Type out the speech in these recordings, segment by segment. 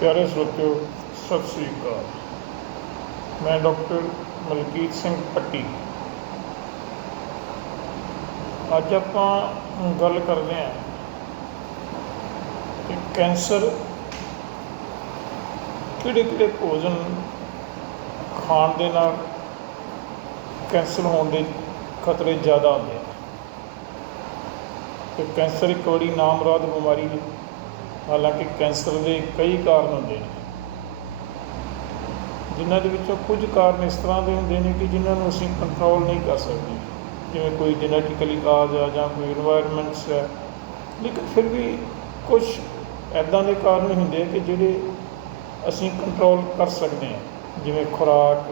ਪਿਆਰੇ ਸਰੋਤਿਓ ਸਤਿ ਸ੍ਰੀ ਅਕਾਲ। ਮੈਂ ਡਾਕਟਰ ਮਲਕੀਤ ਸਿੰਘ ਪੱਟੀ। ਅੱਜ ਆਪਾਂ ਗੱਲ ਕਰਦੇ ਹਾਂ ਕਿ ਕੈਂਸਰ ਕਿਹੜੇ ਕਿਹੜੇ ਭੋਜਨ ਖਾਣ ਦੇ ਨਾਲ ਕੈਂਸਰ ਹੋਣ ਦੇ ਖਤਰੇ ਜ਼ਿਆਦਾ ਹੁੰਦੇ ਨੇ। ਤੇ ਕੈਂਸਰ ਇੱਕ ਬੜੀ ਨਾਮਰਾਦ ਬਿਮਾਰੀ ਹੈ। ਹਾਲਾਂਕਿ ਕੈਂਸਰ ਦੇ ਕਈ ਕਾਰਨ ਹੁੰਦੇ ਨੇ। ਜਿਨ੍ਹਾਂ ਦੇ ਵਿੱਚੋਂ ਕੁਝ ਕਾਰਨ ਇਸ ਤਰ੍ਹਾਂ ਦੇ ਹੁੰਦੇ ਨੇ ਕਿ ਜਿਨ੍ਹਾਂ ਨੂੰ ਅਸੀਂ ਕੰਟਰੋਲ ਨਹੀਂ ਕਰ ਸਕਦੇ। ਜਿਵੇਂ ਕੋਈ ਜੈਨੇਟਿਕਲੀ ਕਾਜ ਆ ਜਾਂ ਕੋਈ এনवायरमेंट्स ਹੈ ਲੇਕਿਨ ਫਿਰ ਵੀ ਕੁਝ ਐਦਾਂ ਦੇ ਕਾਰਨ ਹੁੰਦੇ ਕਿ ਜਿਹੜੇ ਅਸੀਂ ਕੰਟਰੋਲ ਕਰ ਸਕਦੇ ਹਾਂ। ਜਿਵੇਂ ਖੁਰਾਕ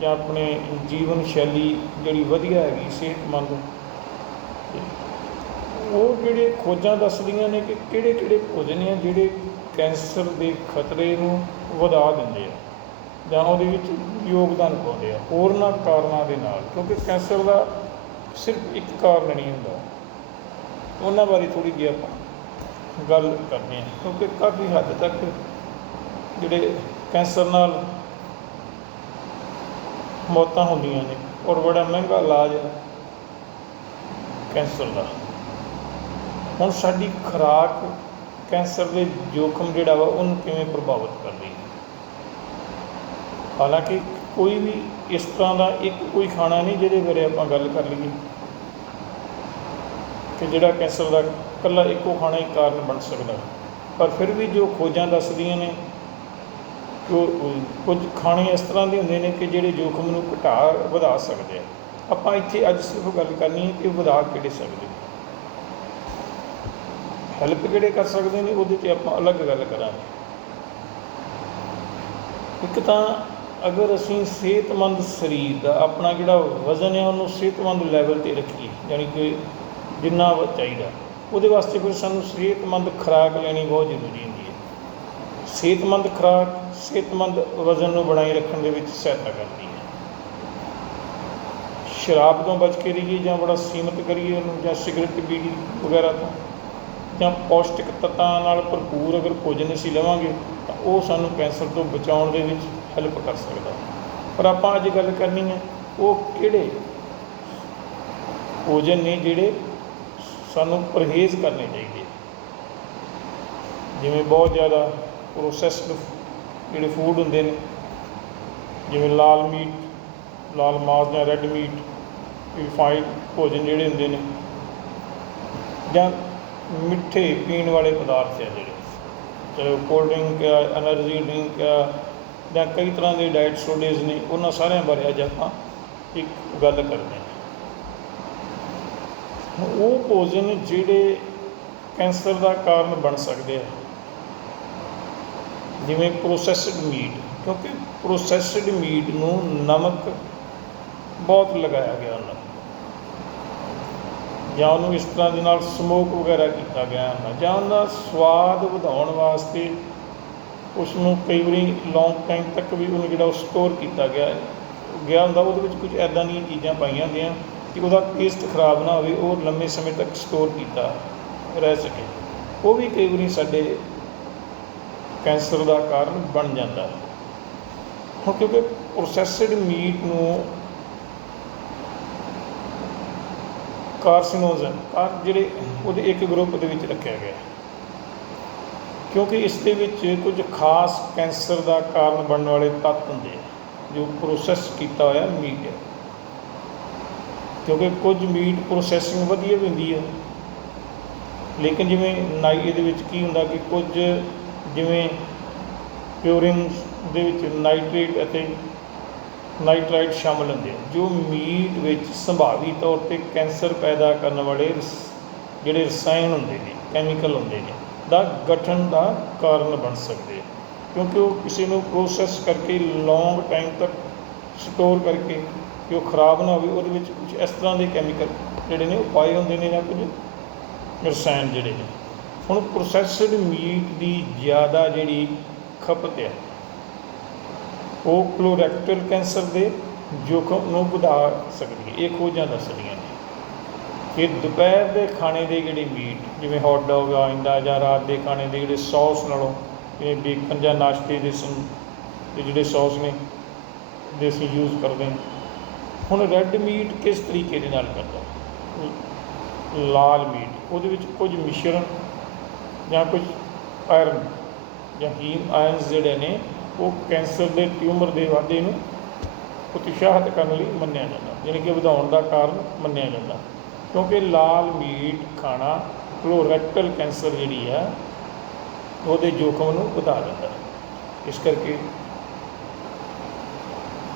ਜਾਂ ਆਪਣੇ ਜੀਵਨ ਸ਼ੈਲੀ ਜਿਹੜੀ ਵਧੀਆ ਹੈਗੀ, ਸਿਹਤਮੰਦ। ਉਹ ਜਿਹੜੇ ਖੋਜਾਂ ਦੱਸਦੀਆਂ ਨੇ ਕਿ ਕਿਹੜੇ ਕਿਹੜੇ ਭੋਜਨ ਆ ਜਿਹੜੇ ਕੈਂਸਰ ਦੇ ਖਤਰੇ ਨੂੰ ਵਧਾ ਦਿੰਦੇ ਆ ਜਾਂ ਉਹਦੇ ਵਿੱਚ ਯੋਗਦਾਨ ਪਾਉਂਦੇ ਆ ਹੋਰਨਾਂ ਕਾਰਨਾਂ ਦੇ ਨਾਲ, ਕਿਉਂਕਿ ਕੈਂਸਰ ਦਾ ਸਿਰਫ ਇੱਕ ਕਾਰਨ ਨਹੀਂ ਹੁੰਦਾ। ਉਹਨਾਂ ਬਾਰੇ ਥੋੜੀ ਜਿਹੀ ਆਪਾਂ ਗੱਲ ਕਰਦੇ ਹਾਂ, ਕਿਉਂਕਿ ਕਾਫੀ ਹੱਦ ਤੱਕ ਜਿਹੜੇ ਕੈਂਸਰ ਨਾਲ ਮੌਤਾਂ ਹੁੰਦੀਆਂ ਨੇ ਔਰ ਬੜਾ ਮਹਿੰਗਾ ਇਲਾਜ ਹੈ ਕੈਂਸਰ ਦਾ। ਹੁਣ ਸਾਡੀ ਖੁਰਾਕ ਕੈਂਸਰ ਦੇ ਜੋਖਮ ਜਿਹੜਾ ਵਾ, ਉਹਨੂੰ ਕਿਵੇਂ ਪ੍ਰਭਾਵਿਤ ਕਰਦੀ ਹੈ? ਹਾਲਾਂਕਿ ਕੋਈ ਵੀ ਇਸ ਤਰ੍ਹਾਂ ਦਾ ਇੱਕ ਕੋਈ ਖਾਣਾ ਨਹੀਂ ਜਿਹਦੇ ਬਾਰੇ ਆਪਾਂ ਗੱਲ ਕਰ ਲਈਏ ਕਿ ਜਿਹੜਾ ਕੈਂਸਰ ਦਾ ਇਕੱਲਾ ਇੱਕੋ ਖਾਣਾ ਹੀ ਕਾਰਨ ਬਣ ਸਕਦਾ। ਪਰ ਫਿਰ ਵੀ ਜੋ ਖੋਜਾਂ ਦੱਸਦੀਆਂ ਨੇ ਕਿ ਉਹ ਕੁਝ ਖਾਣੇ ਇਸ ਤਰ੍ਹਾਂ ਦੇ ਹੁੰਦੇ ਨੇ ਕਿ ਜਿਹੜੇ ਜੋਖਮ ਨੂੰ ਘਟਾ, ਵਧਾ ਸਕਦੇ ਆ। ਆਪਾਂ ਇੱਥੇ ਅੱਜ ਸਿਰਫ ਗੱਲ ਕਰਨੀ ਹੈ ਕਿ ਵਧਾ ਕਿਹੜੇ ਸਕਦੇ ਹੈਲਪ ਕਿਹੜੇ ਕਰ ਸਕਦੇ ਨੇ? ਉਹਦੇ ਤੇ ਆਪਾਂ ਅਲੱਗ ਗੱਲ ਕਰਾਂਗੇ। ਇੱਕ ਤਾਂ ਅਗਰ ਅਸੀਂ ਸਿਹਤਮੰਦ ਸਰੀਰ ਦਾ ਆਪਣਾ ਜਿਹੜਾ ਵਜ਼ਨ ਹੈ, ਉਹਨੂੰ ਸਿਹਤਮੰਦ ਲੈਵਲ ਤੇ ਰੱਖੀਏ ਯਾਨੀ ਕਿ ਜਿੰਨਾ ਚਾਹੀਦਾ। ਉਹਦੇ ਵਾਸਤੇ ਫਿਰ ਸਾਨੂੰ ਸਿਹਤਮੰਦ ਖੁਰਾਕ ਲੈਣੀ ਬਹੁਤ ਜ਼ਰੂਰੀ ਹੁੰਦੀ ਹੈ। ਸਿਹਤਮੰਦ ਖੁਰਾਕ, ਸਿਹਤਮੰਦ ਵਜ਼ਨ ਨੂੰ ਬਣਾਈ ਰੱਖਣ ਦੇ ਵਿੱਚ ਸਹਾਇਤਾ ਕਰਦੀ ਹੈ। ਸ਼ਰਾਬ ਤੋਂ ਬਚ ਕੇ ਰਹੀਏ ਜਾਂ ਬੜਾ ਸੀਮਤ ਕਰੀਏ ਉਹਨੂੰ ਜਾਂ ਸਿਗਰਟ, ਬੀੜੀ ਵਗੈਰਾ ਤੋਂ। ਜਾਂ ਪੌਸ਼ਟਿਕ ਤੱਤਾਂ ਨਾਲ ਭਰਪੂਰ ਅਗਰ ਭੋਜਨ ਅਸੀਂ ਲਵਾਂਗੇ, ਤਾਂ ਉਹ ਸਾਨੂੰ ਕੈਂਸਰ ਤੋਂ ਬਚਾਉਣ ਦੇ ਵਿੱਚ ਹੈਲਪ ਕਰ ਸਕਦਾ ਪਰ ਆਪਾਂ ਅੱਜ ਗੱਲ ਕਰਨੀ ਹੈ, ਉਹ ਕਿਹੜੇ ਭੋਜਨ ਨੇ ਜਿਹੜੇ ਸਾਨੂੰ ਪਰਹੇਜ਼ ਕਰਨੇ ਚਾਹੀਦੇ ਜਿਵੇਂ ਬਹੁਤ ਜ਼ਿਆਦਾ ਪ੍ਰੋਸੈਸਡ ਜਿਹੜੇ ਫੂਡ ਹੁੰਦੇ ਨੇ, ਜਿਵੇਂ ਲਾਲ ਮੀਟ, ਲਾਲ ਮਾਸ ਜਾਂ ਰੈੱਡ ਮੀਟ ਰਿਫਾਈਨਡ ਭੋਜਨ ਜਿਹੜੇ ਹੁੰਦੇ ਨੇ, ਜਾਂ ਮਿੱਠੇ ਪੀਣ ਵਾਲੇ ਪਦਾਰਥ ਆ ਜਿਹੜੇ। ਚਾਹੇ ਉਹ ਕੋਲਡ ਡਰਿੰਕ ਆ ਐਨਰਜੀ ਡਰਿੰਕ ਆ, ਜਾਂ ਕਈ ਤਰ੍ਹਾਂ ਦੇ ਡਾਇਟ ਸੋਡੇਜ਼ ਨੇ, ਉਹਨਾਂ ਸਾਰਿਆਂ ਬਾਰੇ ਅੱਜ ਆਪਾਂ ਇੱਕ ਗੱਲ ਕਰਦੇ ਹਾਂ। ਉਹ ਭੋਜਨ ਜਿਹੜੇ ਕੈਂਸਰ ਦਾ ਕਾਰਨ ਬਣ ਸਕਦੇ ਆ। ਜਿਵੇਂ ਪ੍ਰੋਸੈਸਡ ਮੀਟ ਕਿਉਂਕਿ ਪ੍ਰੋਸੈਸਡ ਮੀਟ ਨੂੰ ਨਮਕ ਬਹੁਤ ਲਗਾਇਆ ਗਿਆ ਉਹਨਾਂ ਜਾਂ ਉਹਨੂੰ ਇਸ ਤਰ੍ਹਾਂ ਦੇ ਨਾਲ ਸਮੋਕ ਵਗੈਰਾ ਕੀਤਾ ਗਿਆ ਹੁੰਦਾ, ਜਾਂ ਉਹਦਾ ਸਵਾਦ ਵਧਾਉਣ ਵਾਸਤੇ ਉਸ ਨੂੰ ਕਈ ਵਾਰੀ ਲੌਂਗ ਟਾਈਮ ਤੱਕ ਵੀ ਉਹਨੂੰ ਜਿਹੜਾ ਸਟੋਰ ਕੀਤਾ ਗਿਆ ਗਿਆ ਹੁੰਦਾ, ਉਹਦੇ ਵਿੱਚ ਕੁਝ ਐਦਾਂ ਦੀਆਂ ਚੀਜ਼ਾਂ ਪਾਈਆਂ ਹੁੰਦੀਆਂ ਕਿ ਉਹਦਾ ਟੇਸਟ ਖਰਾਬ ਨਾ ਹੋਵੇ, ਉਹ ਲੰਮੇ ਸਮੇਂ ਤੱਕ ਸਟੋਰ ਕੀਤਾ ਰਹਿ ਸਕੇ। ਉਹ ਵੀ ਕਈ ਵਾਰੀ ਸਾਡੇ ਕੈਂਸਰ ਦਾ ਕਾਰਨ ਬਣ ਜਾਂਦਾ। ਹੈ ਹੁਣ ਕਿਉਂਕਿ ਪ੍ਰੋਸੈਸਡ ਮੀਟ ਨੂੰ ਕਾਰਸਿਨੋਜਨ ਕਾਰ ਜਿਹੜੇ ਉਹਦੇ ਇੱਕ ਗਰੁੱਪ ਦੇ ਵਿੱਚ ਰੱਖਿਆ ਗਿਆ ਕਿਉਂਕਿ ਇਸ ਦੇ ਵਿੱਚ ਕੁਝ ਖਾਸ ਕੈਂਸਰ ਦਾ ਕਾਰਨ ਬਣਨ ਵਾਲੇ ਤੱਤ ਹੁੰਦੇ ਆ, ਜੋ ਪ੍ਰੋਸੈਸ ਕੀਤਾ ਹੋਇਆ ਮੀਟ ਹੈ। ਕਿਉਂਕਿ ਕੁਝ ਮੀਟ ਪ੍ਰੋਸੈਸਿੰਗ ਵਧੀਆ ਵੀ ਹੁੰਦੀ ਹੈ। ਲੇਕਿਨ ਜਿਵੇਂ ਨਾਈ ਇਹਦੇ ਵਿੱਚ ਕੀ ਹੁੰਦਾ ਕਿ ਕੁਝ ਜਿਵੇਂ ਪਿਓਰਿਨ ਦੇ ਵਿੱਚ ਨਾਈਟ੍ਰੇਟ ਅਤੇ ਨਾਈਟ੍ਰਾਈਟ ਸ਼ਾਮਲ ਹੁੰਦੇ ਆ, ਜੋ ਮੀਟ ਵਿੱਚ ਸੰਭਾਵੀ ਤੌਰ ਤੇ ਕੈਂਸਰ ਪੈਦਾ ਕਰਨ ਵਾਲੇ ਰਸ- ਜਿਹੜੇ ਰਸਾਇਣ ਹੁੰਦੇ ਨੇ ਕੈਮੀਕਲ ਹੁੰਦੇ ਨੇ, ਦਾ ਗਠਨ ਦਾ ਕਾਰਨ ਬਣ ਸਕਦੇ ਆ। ਕਿਉਂਕਿ ਉਹ ਕਿਸੇ ਨੂੰ ਪ੍ਰੋਸੈਸ ਕਰਕੇ ਲੌਂਗ ਟਾਈਮ ਤੱਕ ਸਟੋਰ ਕਰਕੇ ਕਿ ਉਹ ਖਰਾਬ ਨਾ ਹੋਵੇ, ਉਹਦੇ ਵਿੱਚ ਕੁਝ ਇਸ ਤਰ੍ਹਾਂ ਦੇ ਕੈਮੀਕਲ ਜਿਹੜੇ ਨੇ ਉਹ ਪਾਏ ਹੁੰਦੇ ਨੇ ਜਾਂ ਕੁਝ ਰਸਾਇਣ ਜਿਹੜੇ ਨੇ। ਹੁਣ ਪ੍ਰੋਸੈਸਡ ਮੀਟ ਦੀ ਜ਼ਿਆਦਾ ਜਿਹੜੀ ਖਪਤ ਹੈ ਉਹ ਕਲੋਰੈਕਟਲ ਕੈਂਸਰ ਦੇ ਜੋਖਮ ਨੂੰ ਵਧਾ ਸਕਦੀ ਹੈ। ਇਹ ਖੋਜਾਂ ਦੱਸਦੀਆਂ ਨੇ। ਕਿ ਦੁਪਹਿਰ ਦੇ ਖਾਣੇ ਦੇ ਜਿਹੜੇ ਮੀਟ ਜਿਵੇਂ ਹੌਟ ਡੌਗ ਆ ਜਾਂਦਾ ਜਾਂ ਰਾਤ ਦੇ ਖਾਣੇ ਦੇ ਜਿਹੜੇ ਸੌਸ ਨਾਲੋਂ, ਜਿਵੇਂ ਬੇਕਨ ਜਾਂ ਨਾਸ਼ਤੇ ਦੇ ਜਿਹੜੇ ਸੌਸ ਨੇ, ਦੇ ਅਸੀਂ ਯੂਜ਼ ਕਰਦੇ ਹਾਂ। ਹੁਣ ਰੈੱਡ ਮੀਟ ਕਿਸ ਤਰੀਕੇ ਦੇ ਨਾਲ ਕਰਦਾ? ਲਾਲ ਮੀਟ ਉਹਦੇ ਵਿੱਚ ਕੁਝ ਮਿਸ਼ਰਣ ਜਾਂ ਕੁਝ ਆਇਰਨ ਜਾਂ ਹੀਮ ਆਇਨਸ ਜਿਹੜੇ ਨੇ ਉਹ ਕੈਂਸਰ ਦੇ ਟਿਊਮਰ ਦੇ ਵਾਧੇ ਨੂੰ ਉਤਸ਼ਾਹਿਤ ਕਰਨ ਲਈ ਮੰਨਿਆ ਜਾਂਦਾ ਯਾਨੀ ਕਿ ਵਧਾਉਣ ਦਾ ਕਾਰਨ ਮੰਨਿਆ ਜਾਂਦਾ ਕਿਉਂਕਿ ਲਾਲ ਮੀਟ ਖਾਣਾ ਕੋਲੋਰੈਕਟਲ ਕੈਂਸਰ ਜਿਹੜੀ ਆ ਉਹਦੇ ਜੋਖਮ ਨੂੰ ਵਧਾ ਦਿੰਦਾ ਹੈ। ਇਸ ਕਰਕੇ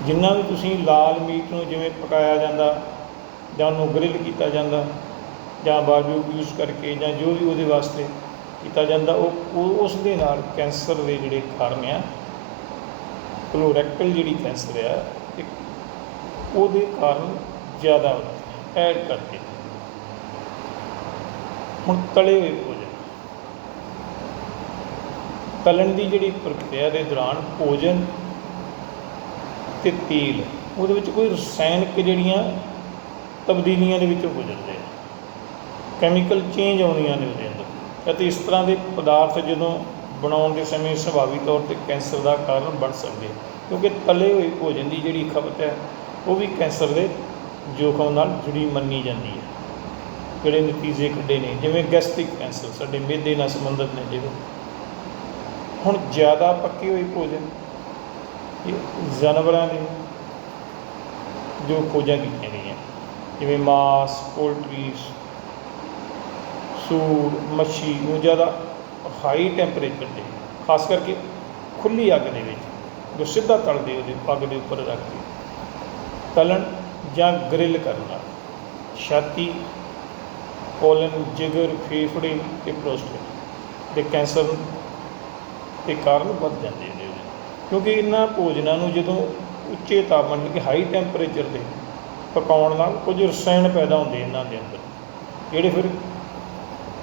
ਜਿੰਨਾ ਵੀ ਤੁਸੀਂ ਲਾਲ ਮੀਟ ਨੂੰ ਜਿਵੇਂ ਪਕਾਇਆ ਜਾਂਦਾ ਜਾਂ ਉਹਨੂੰ ਗ੍ਰਿਲ ਕੀਤਾ ਜਾਂਦਾ ਜਾਂ ਬਾਰਬੀਕਿਊ ਯੂਜ਼ ਕਰਕੇ ਜਾਂ ਜੋ ਵੀ ਉਹਦੇ ਵਾਸਤੇ ਕੀਤਾ ਜਾਂਦਾ, ਉਹ ਉਹ- ਉਸ ਦੇ ਨਾਲ ਕੈਂਸਰ ਦੇ ਜਿਹੜੇ ਕਾਰਨ ਆ ਕੋਲੋਰੈਕਟਲ ਜਿਹੜੀ ਕੈਂਸਰ ਆ, ਇਹ ਉਹਦੇ ਕਾਰਨ ਜ਼ਿਆਦਾ ਐਡ ਕਰਦੇ ਹੁਣ ਤਲੇ ਹੋਏ ਭੋਜਨ ਤਲਣ ਦੀ ਜਿਹੜੀ ਪ੍ਰਕਿਰਿਆ ਦੇ ਦੌਰਾਨ ਭੋਜਨ ਤੇ ਤੇਲ, ਉਹਦੇ ਵਿੱਚ ਕੋਈ ਰਸਾਇਣਕ ਜਿਹੜੀਆਂ ਤਬਦੀਲੀਆਂ ਦੇ ਵਿੱਚ ਵਿੱਚੋਂ ਗੁਜ਼ਰਦੇ ਆ। ਕੈਮੀਕਲ ਚੇਂਜ ਆਉਂਦੀਆਂ ਨੇ ਉਹਦੇ ਅੰਦਰ। ਅਤੇ ਇਸ ਤਰ੍ਹਾਂ ਦੇ ਪਦਾਰਥ ਜਦੋਂ ਬਣਾਉਣ ਦੇ ਸਮੇਂ ਸੁਭਾਵੀ ਤੌਰ ਤੇ ਕੈਂਸਰ ਦਾ ਕਾਰਨ ਬਣ ਸਕਦੇ ਕਿਉਂਕਿ ਤਲੇ ਹੋਏ ਭੋਜਨ ਦੀ ਜਿਹੜੀ ਖਪਤ ਹੈ, ਉਹ ਵੀ ਕੈਂਸਰ ਦੇ ਜੋਖਮ ਨਾਲ ਜੁੜੀ ਮੰਨੀ ਜਾਂਦੀ ਹੈ। ਜਿਹੜੇ ਨਤੀਜੇ ਕੱਢੇ ਨੇ? ਜਿਵੇਂ ਗੈਸਟ੍ਰਿਕ ਕੈਂਸਰ, ਸਾਡੇ ਮਿਹਦੇ ਨਾਲ ਸੰਬੰਧਿਤ ਨੇ ਜਿਹੜੇ। ਹੁਣ ਜ਼ਿਆਦਾ ਪੱਕੇ ਹੋਏ ਭੋਜਨ, ਇਹ ਜਾਨਵਰਾਂ ਦੇ ਜੋ ਖੋਜਾਂ ਕੀਤੀਆਂ ਗਈਆਂ। ਜਿਵੇਂ ਮਾਸ, ਪੋਲਟਰੀ, ਸੂਰ, ਮੱਛੀ ਨੂੰ ਜ਼ਿਆਦਾ ਹਾਈ ਟੈਂਪਰੇਚਰ ਤੇ, ਖਾਸ ਕਰਕੇ ਖੁੱਲੀ ਅੱਗ ਦੇ ਵਿੱਚ, ਜੋ ਸਿੱਧਾ ਤਲਦੇ ਉਹਦੇ ਪੱਗ ਦੇ ਉੱਪਰ ਰੱਖ ਕੇ ਤਲਣ ਜਾਂ ਗ੍ਰਿਲ ਕਰਨਾ ਛਾਤੀ ਕੋਲਨ ਜਿਗਰ, ਫੇਫੜੇ ਤੇ ਪ੍ਰੋਸਟੇਟ ਦੇ ਕੈਂਸਰ ਦੇ ਕਾਰਨ ਵੱਧ ਜਾਂਦੇ ਨੇ ਕਿਉਂਕਿ ਇਹਨਾਂ ਭੋਜਨਾਂ ਨੂੰ ਜਦੋਂ ਉੱਚੇ ਤਾਪਮਾਨ ਕਿ ਹਾਈ ਟੈਂਪਰੇਚਰ ਤੇ ਪਕਾਉਣ ਨਾਲ ਕੁਝ ਰਸਾਇਣ ਪੈਦਾ ਹੁੰਦੇ ਇਹਨਾਂ ਦੇ ਅੰਦਰ, ਜਿਹੜੇ ਫਿਰ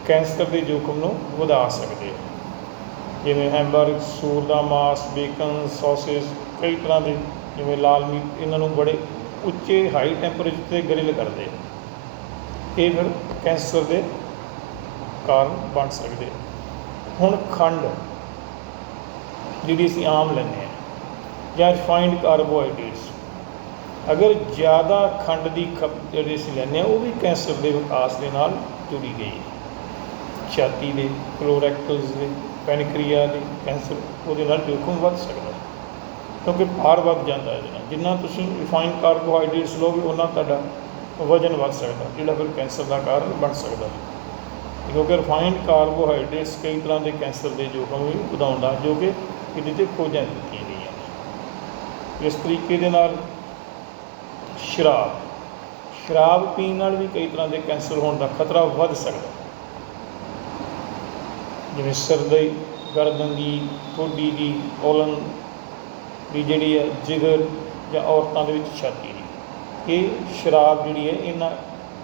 ਕੈਂਸਰ ਦੇ ਜੋਖਮ ਨੂੰ ਵਧਾ ਸਕਦੇ ਜਿਵੇਂ ਹੈਮਬਰਗ, ਸੂਰ ਦਾ ਮਾਸ, ਬੇਕਨ ਸੌਸੇਜ ਕਈ ਤਰ੍ਹਾਂ ਦੇ ਜਿਵੇਂ ਲਾਲ ਮੀਟ, ਇਹਨਾਂ ਨੂੰ ਬੜੇ ਉੱਚੇ ਹਾਈ ਟੈਂਪਰੇਚਰ ਤੇ ਗ੍ਰਿਲ ਕਰਦੇ ਇਹ ਫਿਰ ਕੈਂਸਰ ਦੇ ਕਾਰਨ ਬਣ ਸਕਦੇ ਹੁਣ ਖੰਡ, ਜਿਹੜੀ ਅਸੀਂ ਆਮ ਲੈਂਦੇ ਹਾਂ ਜਾਂ ਰਿਫਾਈਨਡ ਕਾਰਬੋਹਾਈਡਰੇਟਸ ਅਗਰ ਜ਼ਿਆਦਾ ਖੰਡ ਦੀ ਖਪਤ ਜਿਹੜੀ ਅਸੀਂ ਲੈਂਦੇ ਹਾਂ ਉਹ ਵੀ ਕੈਂਸਰ ਦੇ ਵਿਕਾਸ ਦੇ ਨਾਲ ਜੁੜੀ ਗਈ ਹੈ। ਛਾਤੀ ਦੇ ਕੋਲੋਰੈਕਟਲਸ ਦੇ, ਪੈਨਕ੍ਰੀਆ ਦੇ, ਕੈਂਸਰ, ਉਹਦੇ ਨਾਲ ਜੋਖਮ ਵੱਧ ਸਕਦਾ ਕਿਉਂਕਿ ਭਾਰ ਵੱਧ ਜਾਂਦਾ ਹੈ ਇਹਦੇ ਨਾਲ। ਜਿੰਨਾ ਤੁਸੀਂ ਰਿਫਾਈਨ ਕਾਰਬੋਹਾਈਡਰੇਟਸ ਲਓਗੇ ਉਹਨਾਂ ਤੁਹਾਡਾ ਵਜ਼ਨ ਵੱਧ ਸਕਦਾ ਜਿਹੜਾ ਫਿਰ ਕੈਂਸਰ ਦਾ ਕਾਰਨ ਬਣ ਸਕਦਾ ਹੈ। ਕਿਉਂਕਿ ਰਿਫਾਈਨਡ ਕਾਰਬੋਹਾਈਡਰੇਟਸ ਕਈ ਤਰ੍ਹਾਂ ਦੇ ਕੈਂਸਰ ਦੇ ਜੋਖਮ ਵੀ ਵਧਾਉਂਦਾ, ਜੋ ਕਿ ਇਹਦੇ ਤੇ ਖੋਜਾਂ ਕੀਤੀਆਂ ਗਈਆਂ ਨੇ। ਇਸ ਤਰੀਕੇ ਦੇ ਨਾਲ ਸ਼ਰਾਬ ਸ਼ਰਾਬ ਪੀਣ ਨਾਲ ਵੀ ਕਈ ਤਰ੍ਹਾਂ ਦੇ ਕੈਂਸਰ ਹੋਣ ਦਾ ਖਤਰਾ ਵੱਧ ਸਕਦਾ ਜਿਵੇਂ ਸਿਰ ਦੀ ਗਰਦਨ ਦੀ ਠੋਡੀ ਦੀ ਕੋਲਨ ਦੀ ਜਿਹੜੀ ਹੈ ਜਿਗਰ ਜਾਂ ਔਰਤਾਂ ਦੇ ਵਿੱਚ ਛਾਤੀ ਦੀ। ਇਹ ਸ਼ਰਾਬ ਜਿਹੜੀ ਹੈ ਇਹਨਾਂ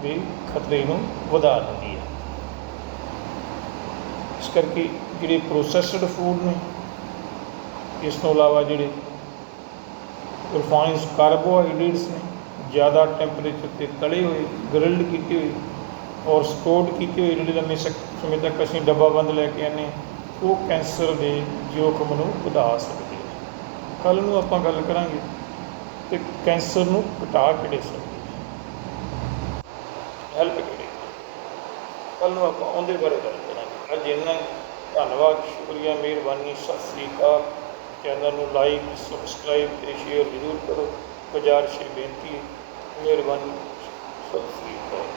ਦੇ ਖਤਰੇ ਨੂੰ ਵਧਾ ਦਿੰਦੀ ਹੈ। ਇਸ ਕਰਕੇ ਜਿਹੜੇ ਪ੍ਰੋਸੈਸਡ ਫੂਡ ਨੇ, ਇਸ ਤੋਂ ਇਲਾਵਾ ਜਿਹੜੇ ਰਿਫਾਈਨਡ ਕਾਰਬੋਹਾਈਡਰੇਟਸ ਨੇ, ਜ਼ਿਆਦਾ ਟੈਂਪਰੇਚਰ ਤੇ ਤਲੇ ਹੋਏ ਗ੍ਰਿਲਡ ਕੀਤੇ ਹੋਏ ਔਰ ਸਪੋਰਟ ਕੀਤੇ ਹੋਏ ਜਿਹੜੇ ਲੰਮੇ ਸਮੇਂ ਤੱਕ ਅਸੀਂ ਡੱਬਾਬੰਦ ਲੈ ਕੇ ਆਨੇ ਉਹ ਕੈਂਸਰ ਦੇ ਜੋਖਮ ਨੂੰ ਵਧਾ ਸਕਦੇ ਆ ਕੱਲ ਨੂੰ ਆਪਾਂ ਗੱਲ ਕਰਾਂਗੇ ਤੇ ਕੈਂਸਰ ਨੂੰ ਘਟਾ ਕਿਹੜੇ ਸਕਦੇ ਹੈਲਪ ਕਿਹੜੇ? ਕੱਲ ਨੂੰ ਆਪਾਂ ਉਹਦੇ ਬਾਰੇ ਗੱਲ ਕਰਾਂਗੇ। ਅੱਜ ਇੰਨਾ ਧੰਨਵਾਦ ਸ਼ੁਕਰੀਆ ਮਿਹਰਬਾਨੀ ਸਤਿ ਸ੍ਰੀ ਅਕਾਲ। ਚੈਨਲ ਨੂੰ ਲਾਈਕ ਸਬਸਕ੍ਰਾਈਬ ਤੇ ਸ਼ੇਅਰ ਜ਼ਰੂਰ ਕਰੋ। ਗੁਜ਼ਾਰਿਸ਼ ਹੈ, ਬੇਨਤੀ ਹੈ। ਮਿਹਰਬਾਨੀ ਸਤਿ ਸ੍ਰੀ ਅਕਾਲ।